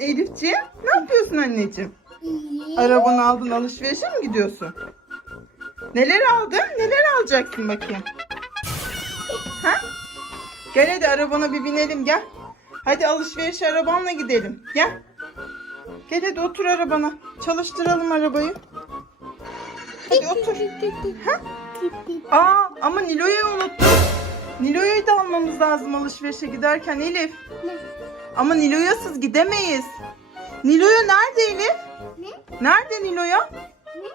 Elifciğim ne yapıyorsun anneciğim? Arabanı aldın alışverişe mi gidiyorsun? Neler aldın? Neler alacaksın bakayım? Ha? Gel hadi arabana bir binelim gel. Hadi alışveriş arabanla gidelim. Gel. Gel hadi otur arabana. Çalıştıralım arabayı. Hadi otur. Ha? Aa ama Nilo'yu unuttum. Nilo'yu da almamız lazım alışverişe giderken Elif. Ne? Ama Nilo'yasız gidemeyiz. Nilo'ya nerede Elif? Ne? Nerede Nilo'ya? Ne?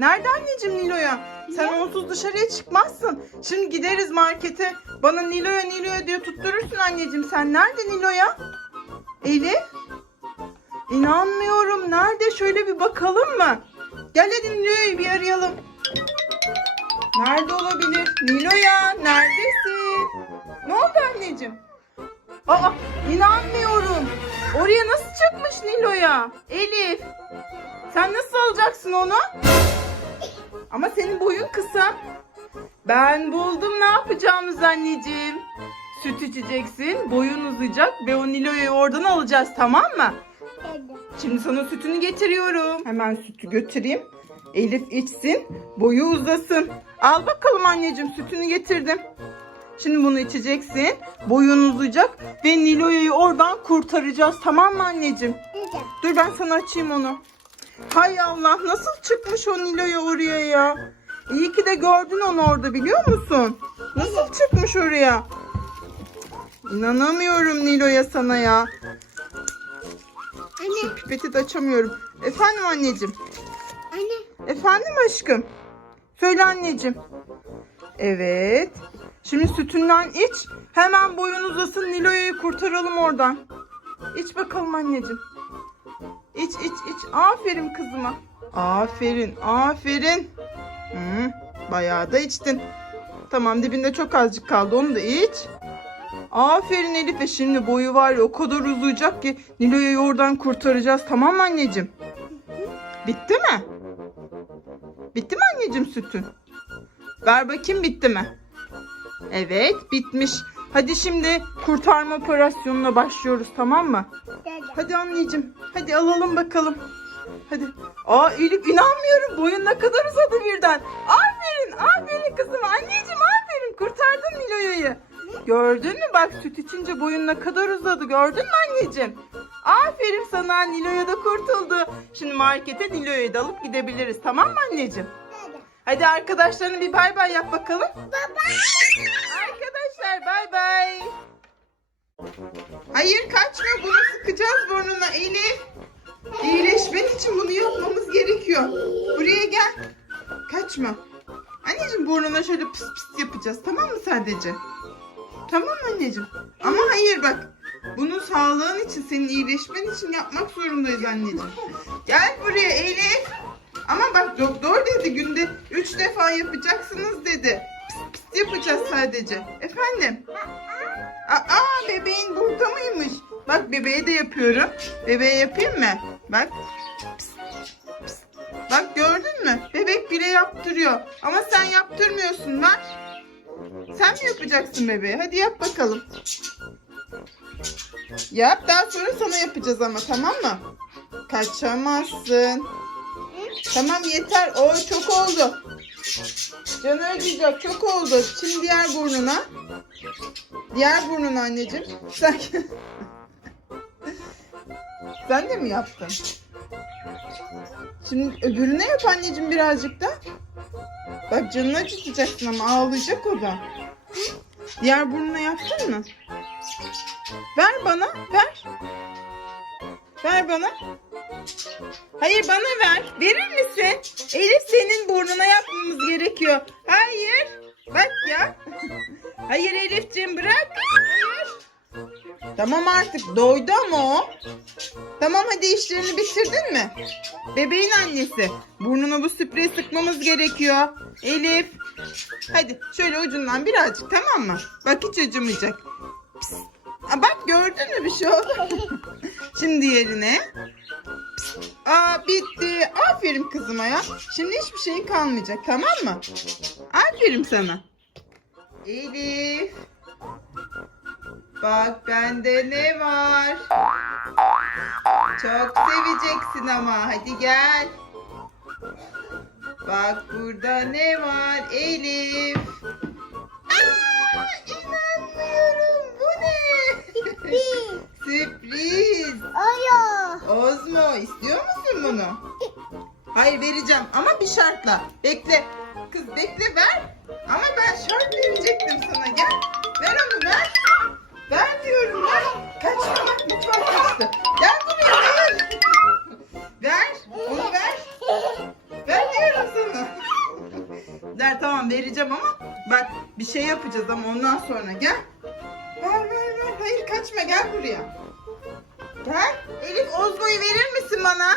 Nerede anneciğim Nilo'ya? Sen onsuz dışarıya çıkmazsın. Şimdi gideriz markete. Bana Nilo'ya Nilo'ya diye tutturursun anneciğim. Sen nerede Nilo'ya? Elif? İnanmıyorum. Nerede? Şöyle bir bakalım mı? Gel hadi Nilo'yu bir arayalım. Nerede olabilir? Nilo'ya neredesin? Ne oldu anneciğim? Aa inanmıyorum. Oraya nasıl çıkmış Nilo'ya? Elif. Sen nasıl alacaksın onu? Ama senin boyun kısa. Ben buldum ne yapacağımız anneciğim. Süt içeceksin, boyun uzayacak ve o Nilo'yu oradan alacağız tamam mı? Hadi. Şimdi sana sütünü getiriyorum. Hemen sütü götüreyim. Elif içsin, boyu uzasın. Al bakalım anneciğim sütünü getirdim. Şimdi bunu içeceksin. Boyun uzayacak ve Nilo'yu oradan kurtaracağız. Tamam mı anneciğim? Hadi. Dur ben sana açayım onu. Hay Allah nasıl çıkmış o Nilo'ya oraya ya? İyi ki de gördün onu orada biliyor musun? Nasıl çıkmış oraya? İnanamıyorum Nilo'ya sana ya. Anne. Şu pipeti de açamıyorum. Efendim anneciğim. Anne. Efendim aşkım. Söyle anneciğim. Evet. Şimdi sütünden iç. Hemen boyun uzasın Nilo'yu kurtaralım oradan. İç bakalım anneciğim. İç iç iç. Aferin kızıma. Aferin aferin. Hı, bayağı da içtin. Tamam dibinde çok azıcık kaldı onu da iç. Aferin Elif'e şimdi boyu var ya o kadar uzayacak ki Nilo'yu oradan kurtaracağız tamam mı anneciğim? Bitti mi? Bitti mi anneciğim sütün? Ver bakayım bitti mi? Evet bitmiş. Hadi şimdi kurtarma operasyonuna başlıyoruz tamam mı? Hadi. Anneciğim. Hadi alalım bakalım. Hadi. Aa Elif inanmıyorum. Boyun ne kadar uzadı birden. Aferin. Aferin kızım. Anneciğim aferin. Kurtardın Nilo'yu. Gördün mü bak süt içince boyun ne kadar uzadı. Gördün mü anneciğim? Aferin sana. Nilo'ya da kurtuldu. Şimdi markete Nilo'yu da alıp gidebiliriz. Tamam mı anneciğim? Hadi. Arkadaşlarına bir bay bay yap bakalım. Baba. Arkadaşlar bay bay. Hayır kaçma bunu sıkacağız burnuna Elif. İyileşmen için bunu yapmamız gerekiyor. Buraya gel. Kaçma. Anneciğim burnuna şöyle pıs pıs yapacağız tamam mı sadece? Tamam mı anneciğim? Ama hayır bak. Bunu sağlığın için, senin iyileşmen için yapmak zorundayız anneciğim. Gel buraya Elif. Ama bak doktor dedi günde 3 defa yapacaksınız dedi. Pıs pıs yapacağız sadece. Efendim? Aa bebeğin burada mıymış? Bak bebeğe de yapıyorum. Bebeğe yapayım mı? Bak. Bak gördün mü? Bebek bile yaptırıyor. Ama sen yaptırmıyorsun ver. Sen mi yapacaksın bebeğe? Hadi yap bakalım. Yap daha sonra sana yapacağız ama tamam mı? Kaçamazsın. Tamam yeter. O çok oldu. Canı acıyacak çok oldu. Şimdi diğer burnuna. Diğer burnuna anneciğim. Sen... Sen de mi yaptın? Şimdi öbürüne yap anneciğim birazcık da. Bak canını acıtacaksın ama ağlayacak o da. Diğer burnuna yaptın mı? Ver bana, ver. Ver bana. Hayır bana ver. Verir misin? Elif senin burnuna yapmamız gerekiyor. Hayır. Bak ya. Hayır Elifciğim bırak. Hayır. Tamam artık doydu ama o. Tamam hadi işlerini bitirdin mi? Bebeğin annesi. Burnuna bu spreyi sıkmamız gerekiyor. Elif. Hadi şöyle ucundan birazcık tamam mı? Bak hiç acımayacak. Pis. Aa, bak gördün mü bir şey oldu. Şimdi yerine. Aa bitti. Aferin kızıma ya. Şimdi hiçbir şeyin kalmayacak tamam mı? Aferin sana. Elif. Bak bende ne var? Çok seveceksin ama. Hadi gel. Bak burada ne var Elif? Bir şartla. Bekle. Kız bekle ver. Ama ben şart verecektim sana. Gel. Ver onu ver. Ver diyorum ver. Kaçma bak mutfak kaçtı. Gel buraya ver. Ver. Onu ver. Ver diyorum sana. Der tamam vereceğim ama bak bir şey yapacağız ama ondan sonra gel. Ver ver ver. Hayır kaçma gel buraya. Gel. Elif Ozmo'yu verir misin bana?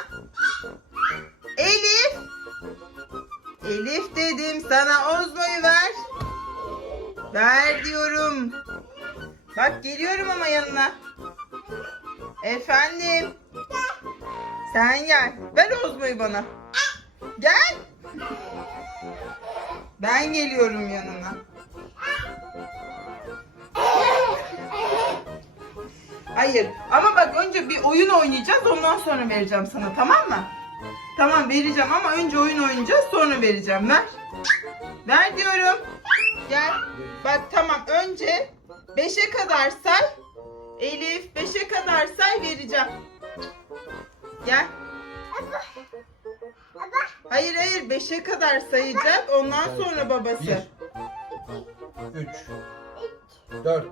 Elif. Elif dedim sana Ozmo'yu ver. Ver diyorum. Bak geliyorum ama yanına. Efendim. Sen gel. Ver Ozmo'yu bana. Gel. Ben geliyorum yanına. Hayır. Ama bak önce bir oyun oynayacağız. Ondan sonra vereceğim sana. Tamam mı? Tamam vereceğim ama önce oyun oynayacağız sonra vereceğim. Ver. Ver diyorum. Gel. Bak tamam önce 5'e kadar say. Elif 5'e kadar say vereceğim. Gel. Hayır hayır 5'e kadar sayacak ondan sonra babası. 1 3 4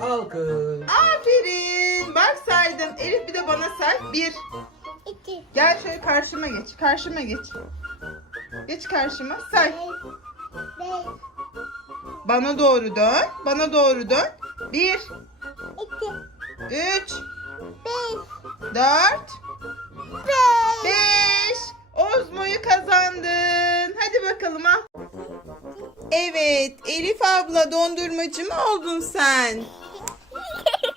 Alkış. Aferin. Bak saydım. Elif bir de bana say. 1 Gel şöyle karşıma geç. Karşıma geç. Geç karşıma. Say. Bana doğru dön. Bana doğru dön. Bir. İki. Üç. Beş. Dört. Beş. Beş. Ozmo'yu kazandın. Hadi bakalım al. Evet. Elif abla dondurmacı mı oldun sen?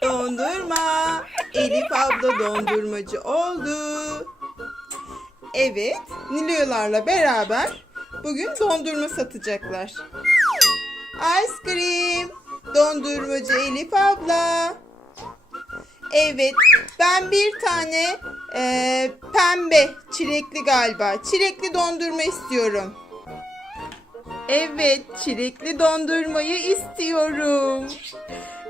Dondurma. Elif abla dondurmacı oldu. Evet. Nilo'larla beraber bugün dondurma satacaklar. Ice cream. Dondurmacı Elif abla. Evet. Ben bir tane eee, pembe çilekli galiba. Çilekli dondurma istiyorum. Evet, çilekli dondurmayı istiyorum.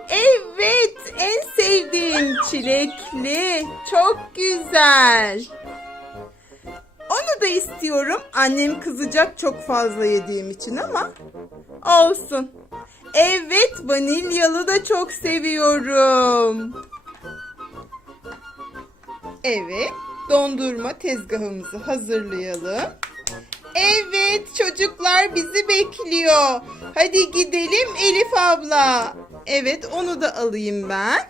Evet, en sevdiğim çilekli. Çok güzel. Da istiyorum. Annem kızacak çok fazla yediğim için ama olsun. Evet, vanilyalı da çok seviyorum. Evet, dondurma tezgahımızı hazırlayalım. Evet çocuklar bizi bekliyor. Hadi gidelim Elif abla. Evet onu da alayım ben.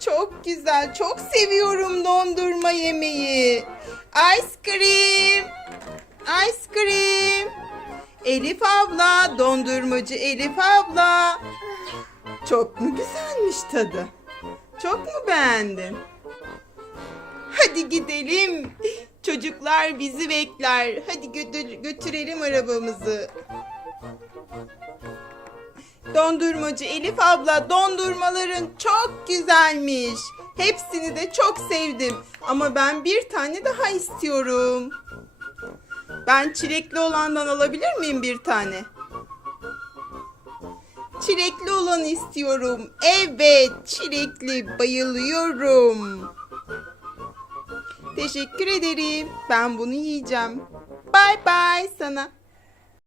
Çok güzel. Çok seviyorum dondurma yemeği. Ice cream. Ice cream. Elif abla, dondurmacı Elif abla. Çok mu güzelmiş tadı? Çok mu beğendin? Hadi gidelim. Çocuklar bizi bekler. Hadi götür, götürelim arabamızı. Dondurmacı Elif abla dondurmaların çok güzelmiş. Hepsini de çok sevdim. Ama ben bir tane daha istiyorum. Ben çilekli olandan alabilir miyim bir tane? Çilekli olanı istiyorum. Evet, çilekli bayılıyorum. Teşekkür ederim. Ben bunu yiyeceğim. Bay bay sana.